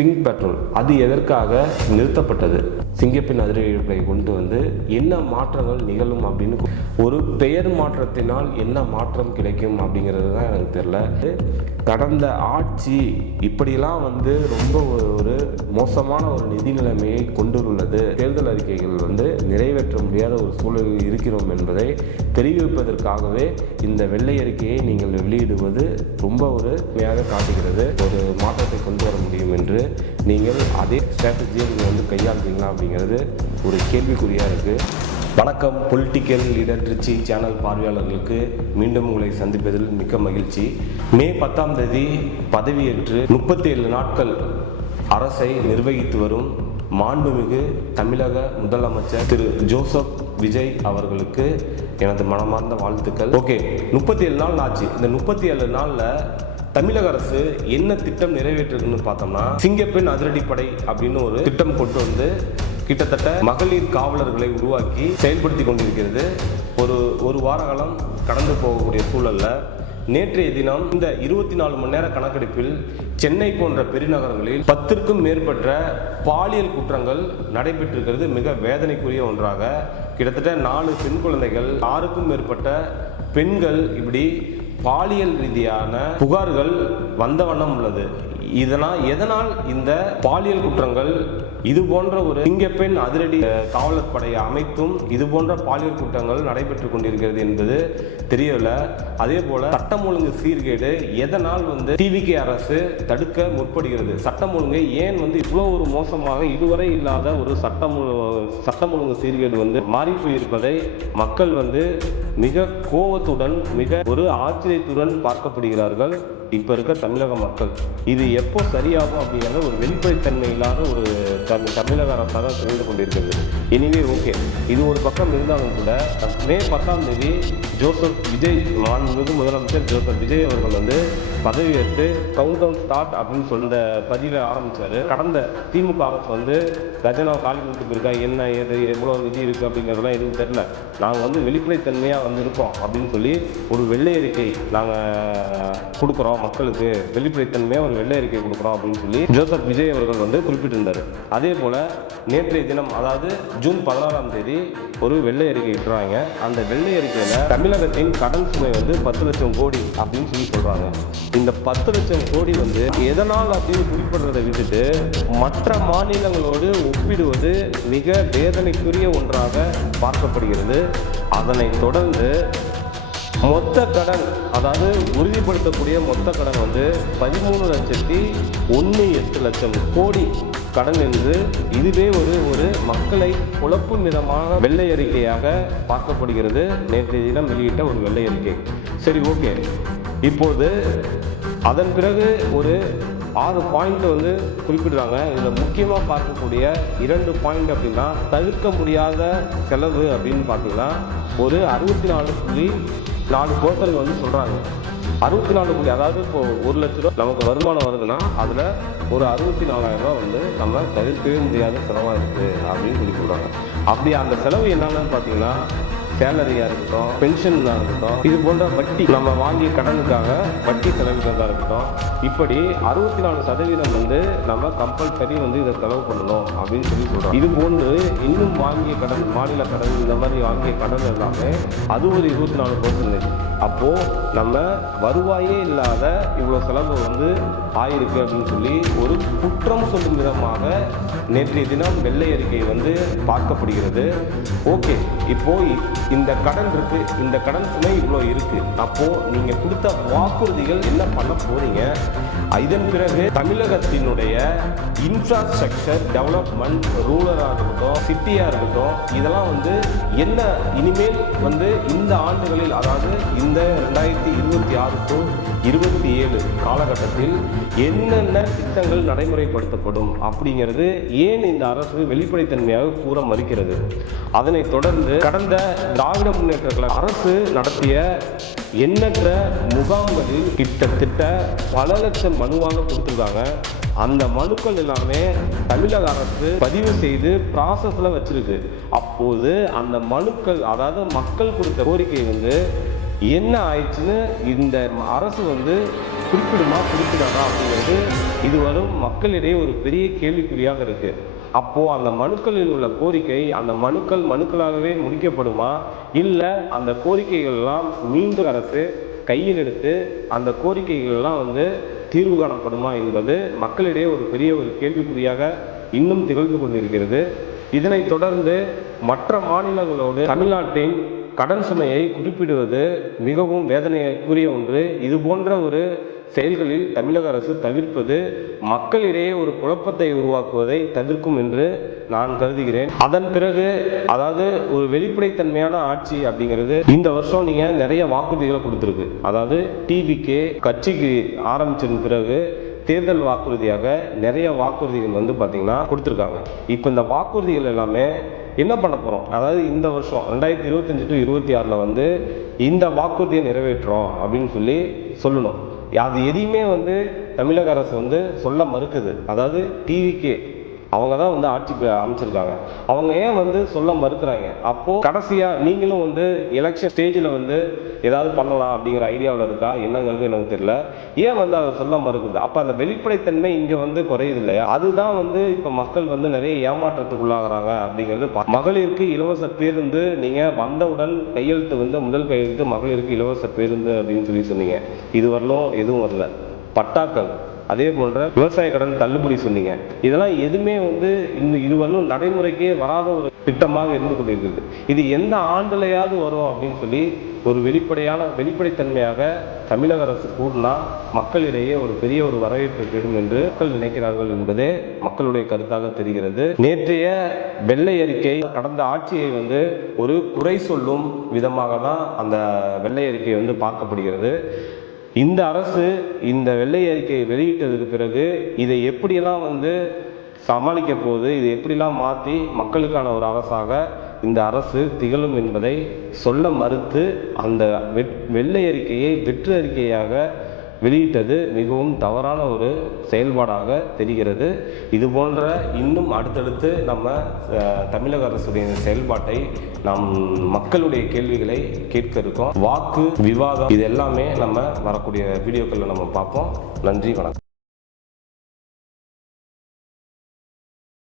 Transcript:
Pink petrol அது எதற்காக நிறுத்தப்பட்டது? சிங்கப்பெண் அதிரடிப்படை கொண்டு வந்து என்ன மாற்றங்கள் நிகழும் அப்படின்னு, ஒரு பெயர் மாற்றத்தினால் என்ன மாற்றம் கிடைக்கும் அப்படிங்கிறது தான் எனக்கு தெரியல. கடந்த ஆட்சி இப்படிலாம் வந்து ரொம்ப ஒரு மோசமான ஒரு நிதி நிலைமையை கொண்டுள்ளது. தேர்தல் அறிக்கைகள் வந்து நிறைவேற்ற முடியாத ஒரு சூழலில் இருக்கிறோம் என்பதை தெரிவிப்பதற்காகவே இந்த வெள்ளை அறிக்கையை நீங்கள் வெளியிடுவது ரொம்ப ஒரு உண்மையாக காட்டுகிறது. ஒரு மாற்றத்தை கொண்டு வர முடியும் என்று நீங்கள் அதே ஸ்ட்ராட்டஜியை நீங்கள் வந்து கையாளுறீங்களா அப்படிங்கிறது ஒரு கேள்விக்குறியாக இருக்குது. வணக்கம், பொலிட்டிக்கல் லீடர் ட்ரிச்சி சேனல் பார்வையாளர்களுக்கு மீண்டும் உங்களை சந்திப்பதில் மிக்க மகிழ்ச்சி. மே 10ஆம் தேதி பதவியேற்று 37 நாட்கள் அரசை நிர்வகித்து வரும் மாண்புமிகு தமிழக முதலமைச்சர் திரு ஜோசப் விஜய் அவர்களுக்கு எனது மனமார்ந்த வாழ்த்துக்கள். ஓகே, 37 நாள் ஆச்சு. இந்த 37 நாளில் தமிழக அரசு என்ன திட்டம் நிறைவேற்றுதுன்னு பார்த்தோம்னா, சிங்கப்பெண் அதிரடிப்படை அப்படின்னு ஒரு திட்டம் கொண்டு வந்து கிட்டத்தட்ட மகளிர் காவலர்களை உருவாக்கி செயல்படுத்தி கொண்டிருக்கிறது. ஒரு வார காலம் கடந்து போகக்கூடிய சூழல்ல நேற்றைய தினம் இந்த 24 மணி நேர கணக்கெடுப்பில் சென்னை போன்ற பெருநகரங்களில் 10க்கும் மேற்பட்ட பாலியல் குற்றங்கள் நடைபெற்றிருக்கிறது. மிக வேதனைக்குரிய ஒன்றாக கிட்டத்தட்ட 4 பெண் குழந்தைகள், 6க்கும் மேற்பட்ட பெண்கள் இப்படி பாலியல் ரீதியான புகார்கள் வந்த வண்ணம் உள்ளது. எதனால் இந்த பாலியல் குற்றங்கள், இது போன்ற ஒரு சிங்கப்பெண் அதிரடி காவலர் படையை அமைத்தும் இது போன்ற பாலியல் குற்றங்கள் நடைபெற்று கொண்டிருக்கிறது என்பது தெரியவில்லை. அதே போல சட்டம் ஒழுங்கு சீர்கேடு எதனால் வந்து டிவிகே அரசு தடுக்க முற்படுகிறது? சட்டம் ஒழுங்கை ஏன் வந்து இவ்வளோ ஒரு மோசமாக இதுவரை இல்லாத ஒரு சட்டம் ஒழுங்கு சீர்கேடு வந்து மாறி போயிருப்பதை மக்கள் வந்து மிக கோபத்துடன், மிக ஒரு ஆச்சரியத்துடன் பார்க்கப்படுகிறார்கள். இப்போ இருக்க தமிழக மக்கள் இது எப்போ சரியாகும் அப்படிங்கிறத ஒரு வெளிப்படைத்தன்மை இல்லாத ஒரு தமிழக அரசாக தெரிந்து கொண்டிருக்கிறது. எனிவே ஓகே, இது ஒரு பக்கம் இருந்தாலும் கூட மே 10ஆம் தேதி ஜோசப் விஜய், மாண்புமிகு முதலமைச்சர் ஜோசப் விஜய் அவர்கள் வந்து பதவியேற்று கவுண்ட் டவுன் ஸ்டார்ட் அப்படின்னு சொல்ல பதிவை ஆரம்பித்தார். கடந்த திமுக அரசு வந்து கஜனா காலி பண்ணிட்டு இருக்கா, என்ன ஏது எவ்வளோ விதி இருக்குது அப்படிங்கிறதுலாம் எதுவும் தெரியல, நாங்கள் வந்து வெளிப்படைத்தன்மையாக வந்து இருக்கோம் அப்படின்னு சொல்லி ஒரு வெள்ளை அறிக்கை நாங்கள் கொடுக்குறோம் மக்களுக்கு, வெளிப்படைத்தன்மையாக ஒரு வெள்ளை அறிக்கை கொடுக்குறோம் அப்படின்னு சொல்லி ஜோசப் விஜய் அவர்கள் வந்து குறிப்பிட்டிருந்தார். அதே போல் நேற்றைய தினம், அதாவது ஜூன் 16ஆம் தேதி ஒரு வெள்ளை அறிக்கை விட்டுறாங்க. அந்த வெள்ளை அறிக்கையில் தமிழகத்தின் கடன் சுமை வந்து 10 லட்சம் கோடி அப்படின்னு சொல்லி சொல்கிறாங்க. இந்த 10 லட்சம் கோடி வந்து எதனால் அப்படின்னு குறிப்பிடுறதை விட்டுட்டு மற்ற மாநிலங்களோடு ஒப்பிடுவது மிக வேதனைக்குரிய ஒன்றாக பார்க்கப்படுகிறது. அதனைத் தொடர்ந்து மொத்த கடன், அதாவது உறுதிப்படுத்தக்கூடிய மொத்த கடன் வந்து 13,18,00,000 கோடி கடன் என்று இதுவே ஒரு மக்களை குழப்பும் விதமாக வெள்ளை அறிக்கையாக பார்க்கப்படுகிறது. நேற்றைய தினம் வெளியிட்ட ஒரு வெள்ளை அறிக்கை. சரி, ஓகே, இப்போது அதன் பிறகு ஒரு 6 பாயிண்ட் வந்து குறிப்பிடுறாங்க. இதில் முக்கியமாக பார்க்கக்கூடிய 2 பாயிண்ட் அப்படின்னா, தவிர்க்க முடியாத செலவு அப்படின்னு பார்த்தீங்கன்னா ஒரு 64.4% வந்து சொல்கிறாங்க. 64, அதாவது இப்போ 1 லட்ச ரூபா நமக்கு வருமானம் வருதுன்னா அதில் ஒரு 64,000 ரூபா வந்து நம்ம தவிர்க்கவே முடியாத செலவாக இருக்குது அப்படின்னு சொல்லி சொல்கிறாங்க. அப்படி அந்த செலவு என்னன்னு பார்த்தீங்கன்னா, சேலரியாக இருக்கட்டும், பென்ஷனாக இருக்கட்டும், இது போன்ற வட்டி, நம்ம வாங்கிய கடனுக்காக வட்டி செலவிடுறதா இருக்கட்டும், இப்படி 64% வந்து நம்ம கம்பல்சரி வந்து இதை செலவு பண்ணணும் அப்படின்னு சொல்லி சொல்கிறோம். இது போன்று இன்னும் வாங்கிய கடன், மாநில கடன், இந்த மாதிரி வாங்கிய கடன் எல்லாமே அது ஒரு 24%. அப்போது நம்ம வருவாயே இல்லாத இவ்வளோ செலவு வந்து ஆயிருக்கு அப்படின்னு சொல்லி ஒரு குற்றம் சொல்லும் விதமாக நேற்றைய தினம் வெள்ளை அறிக்கை வந்து பார்க்கப்படுகிறது. ஓகே, இப்போது இந்த கடன் இருக்குது, இந்த கடன் சுமை இவ்வளோ இருக்குது, அப்போது நீங்கள் கொடுத்த வாக்குறுதிகள் என்ன பண்ண போகிறீங்க? இதன் பிறகு தமிழகத்தினுடைய இன்ஃப்ராஸ்ட்ரக்சர் டெவலப்மெண்ட், ரூரலாக இருக்கட்டும், சிட்டியாக இருக்கட்டும், இதெல்லாம் வந்து என்ன இனிமேல் வந்து இந்த ஆண்டுகளில், அதாவது இந்த 2026 to 27 காலகட்டத்தில் என்னென்ன திட்டங்கள் நடைமுறைப்படுத்தப்படும் அப்படிங்கிறது ஏன் இந்த அரசு வெளிப்படைத்தன்மையாக கூற மறுக்கிறது? அதனைத் தொடர்ந்து கடந்த திராவிட முன்னேற்ற கழக அரசு நடத்திய எண்ணற்ற முகாம்களில் கிட்டத்தட்ட பல லட்சம் மனுவாக கொடுத்துருக்காங்க. அந்த மனுக்கள் எல்லாமே தமிழக அரசு பதிவு செய்து ப்ராசஸில் வச்சிருக்கு. அப்போது அந்த மனுக்கள், அதாவது மக்கள் கொடுத்த கோரிக்கை வந்து என்ன ஆயிடுச்சுன்னு இந்த அரசு வந்து குறிப்பிடுமா குறிப்பிடாதா அப்படிங்கிறது இதுவரும் மக்களிடையே ஒரு பெரிய கேள்விக்குறியாக இருக்குது. அப்போது அந்த மனுக்களில் உள்ள கோரிக்கை அந்த மனுக்களாகவே முடிக்கப்படுமா, இல்லை அந்த கோரிக்கைகள்லாம் மீண்டும் அரசு கையில் எடுத்து அந்த கோரிக்கைகள்லாம் தீர்வு காணப்படுமா என்பது மக்களிடையே ஒரு பெரிய ஒரு கேள்விக்குறியாக இன்னும் திகழ்ந்து கொண்டிருக்கிறது. இதனைத் தொடர்ந்து மற்ற மாநிலங்களோடு தமிழ்நாட்டின் கடன் சுமையை குறிப்பிடுவது மிகவும் வேதனைக்குரிய ஒன்று. இது போன்ற ஒரு செயல்களில் தமிழக அரசு தவிர்ப்பது மக்களிடையே ஒரு குழப்பத்தை உருவாக்குவதை தவிர்க்கும் என்று நான் கருதுகிறேன். அதன் பிறகு அதாவது ஒரு வெளிப்படைத்தன்மையான ஆட்சி அப்படிங்கிறது இந்த வருஷம் நீங்கள் நிறைய வாக்குறுதிகளை கொடுத்துருக்கு. அதாவது டிவிக்கு கட்சிக்கு ஆரம்பிச்சது பிறகு தேர்தல் வாக்குறுதியாக நிறைய வாக்குறுதிகள் பார்த்தீங்கன்னா கொடுத்துருக்காங்க. இப்போ இந்த வாக்குறுதிகள் எல்லாமே என்ன பண்ண போகிறோம், அதாவது இந்த வருஷம் 2025 to 26 இந்த வாக்குறுதியை நிறைவேற்றுறோம் அப்படின்னு சொல்லணும். அது எதையுமே தமிழக அரசு சொல்ல மறுக்குது. அதாவது டிவிக்கு அவங்க தான் ஆட்சி அமைச்சிருக்காங்க, அவங்க ஏன் சொல்ல மறுக்கிறாங்க? அப்போது கடைசியாக நீங்களும் எலெக்ஷன் ஸ்டேஜில் ஏதாவது பண்ணலாம் அப்படிங்கிற ஐடியாவில் இருக்கா என்னங்கிறது எனக்கு தெரியல. ஏன் அதை சொல்ல மறுக்குது? அப்போ அந்த வெளிப்படைத்தன்மை இங்கே குறையுது இல்லையா? அதுதான் இப்போ மக்கள் நிறைய ஏமாற்றத்துக்குள்ளாகிறாங்க அப்படிங்கிறது. மகளிருக்கு இலவச பேருந்து நீங்கள் வந்தவுடன் கையெழுத்து முதல் கையெழுத்து மகளிருக்கு இலவச பேருந்து அப்படின்னு சொன்னீங்க. இது வரலும் எதுவும் வரல. பட்டாக்கள் அதே போன்ற விவசாய கடன் தள்ளுபடி சொன்னீங்க. இதெல்லாம் எதுவுமே இது வரலும் நடைமுறைக்கே வராத ஒரு திட்டமாக இருந்து கொண்டிருக்குது. இது எந்த ஆண்டுலையாவது வரும் அப்படின்னு ஒரு வெளிப்படைத்தன்மையாக தமிழக அரசு கூறினா மக்களிடையே ஒரு பெரிய ஒரு வரவேற்பு பெறும் என்று மக்கள் நினைக்கிறார்கள் என்பதே மக்களுடைய கருத்தாக தெரிகிறது. நேற்றைய வெள்ளை அறிக்கை கடந்த ஆட்சியை ஒரு குறை சொல்லும் விதமாக தான் அந்த வெள்ளை அறிக்கை பார்க்கப்படுகிறது. இந்த அரசு இந்த வெள்ளை அறிக்கையை வெளியிட்டதுக்கு பிறகு இதை எப்படியெல்லாம் சமாளிக்க போகுது, இதை எப்படிலாம் மாற்றி மக்களுக்கான ஒரு அரசாக இந்த அரசு திகழும் என்பதை சொல்ல மறுத்து அந்த வெள்ளை அறிக்கையை வெற்று அறிக்கையாக வெளியிட்டது மிகவும் தவறான ஒரு செயல்பாடாக தெரிகிறது. இது போன்ற இன்னும் அடுத்தடுத்து நம்ம தமிழக அரசுடைய செயல்பாட்டை நாம் மக்களுடைய கேள்விகளை கேட்க இருக்கோம். வாக்கு விவாதம் இது எல்லாமே நம்ம வரக்கூடிய வீடியோக்களில் நம்ம பார்ப்போம். நன்றி, வணக்கம்.